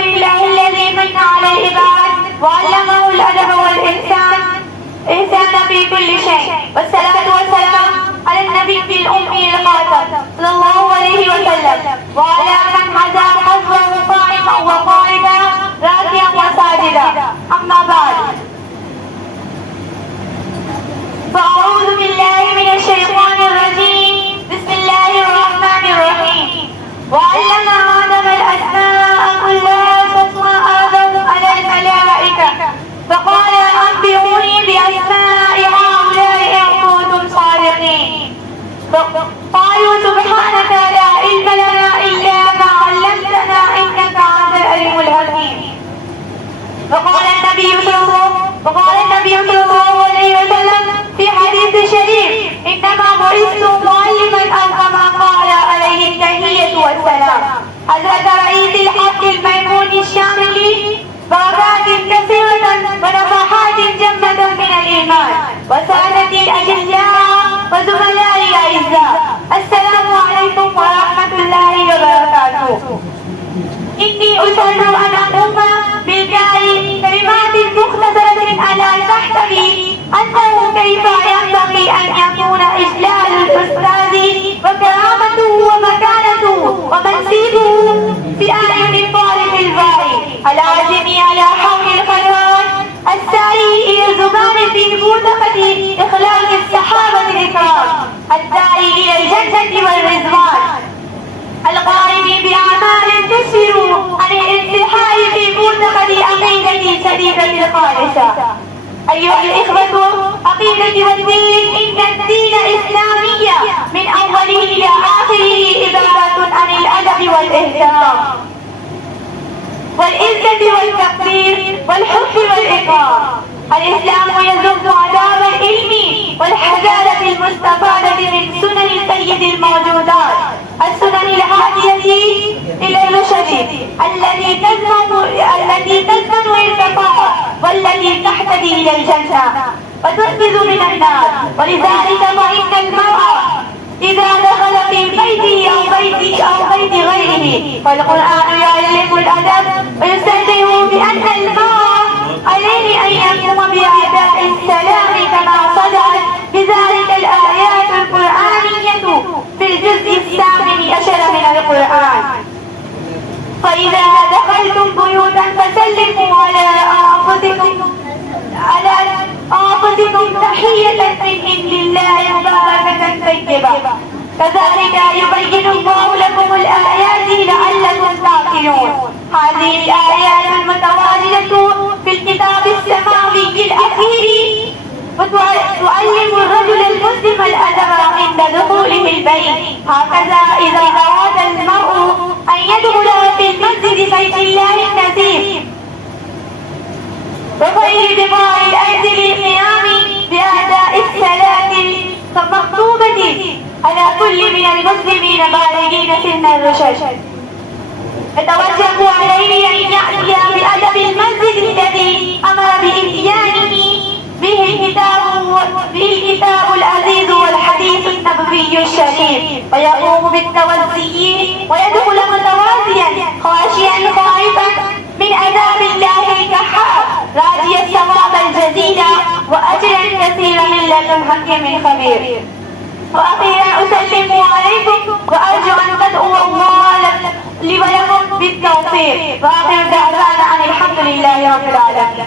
لله الذي من على العباد وعلمه الأدب والإحسان في كل شيء، والصلاة والسلام على النبي الأمي الخاتم صلى الله عليه وسلم وعلى من هدى حظه قائما وقائدا راكعا وساجدا. أما بعد، فأعوذ بالله من الشيطان الرجيم. بسم الله الرحمن الرحيم. وعلم آدم الأسماء كلها ثم آدم على الملائكة فقال أنبئوني بأسماء هؤلاء إن كنتم صادقين. قالوا سبحانك لا علم لنا إلا ما علمتنا إنك أنت العليم الحكيم. وقال النبي صلى الله عليه وسلم في حديث شريف: إنما بعثت معلما أو كما قال عليه التحية والسلام. حضرت رئيس الحق الميمون الشاملي بركات كثيرة ونفحات جمة من الإيمان وسادة الأجلاء وزملاء الأعزاء، السلام عليكم ورحمة الله وبركاته. إني أسر أن أقوم بالجاء كلمات مختصرة على تحتوي أنه كيف ينبغي أن يكون إجلال الأستاذ وكرامته ومكانته ومنصبه في أعين الطالب الواعي العازم على حول الخيرات السعي إلى الزمان في مرتقة إخلاق الصحابة الإكرام الداعي إلى الجنة والرضوان القائم بأعمال تسفر عن الانتحار في مرتقة عقيدة سليمة خالصة. أيها الإخوة، عقيدة والدين إن الدين إسلامية من أوله إلى آخره عبارة عن الأدب والإحترام والعزة والتقدير والحب والإكرام. الإسلام يذم آداب العلم والحضارة المستفادة من سنن سيد الموجودات، السنن الهادية إلى الرشد التي تضمن الارتقاء والتي تهتدي إلى الجنة وتنقذ من النار. ولذلك فإن المرء إذا دخل في بيته أو بيت غيره فالقرآن يعلم الأدب ويستدعي بأن المرء عليه أن يقوم بأداء السلام كما صدرت بذلك الآيات القرآنية في الجزء 18 من القرآن. فإذا دخلتم بيوتا فسلموا على أنفسكم تحية من عند الله مباركة طيبة. كذلك يبين الله لكم الآيات لعلكم تعقلون. هذه الآيات المتواجدة في الكتاب السماوي الأخير وتعلم الرجل المسلم الأدب عند دخوله البيت. هكذا إذا أراد المرء أن يدخل في المسجد بيت الله النزيف وغير بقاء الأرض للقيام بأداء الصلاة المكتوبة على كل من المسلمين بالغين سن الرشد، يتوجب عليه أن يأتي بأدب المسجد الذي أمر بإتيانه به الكتاب العزيز والحديث النبوي الشريف، ويقوم بالتوزيع ويدخل متوازيا خاشعا خائفا من عذاب الله القهار راجيا الثواب الجزيل وأجرا كثيرا من لدن حكيم خبير. وأخيرا أسلم عليكم وأرجو أن تدعوا الله لي ولكم بالتوفيق، وآخر دعوانا أن الحمد لله رب العالمين.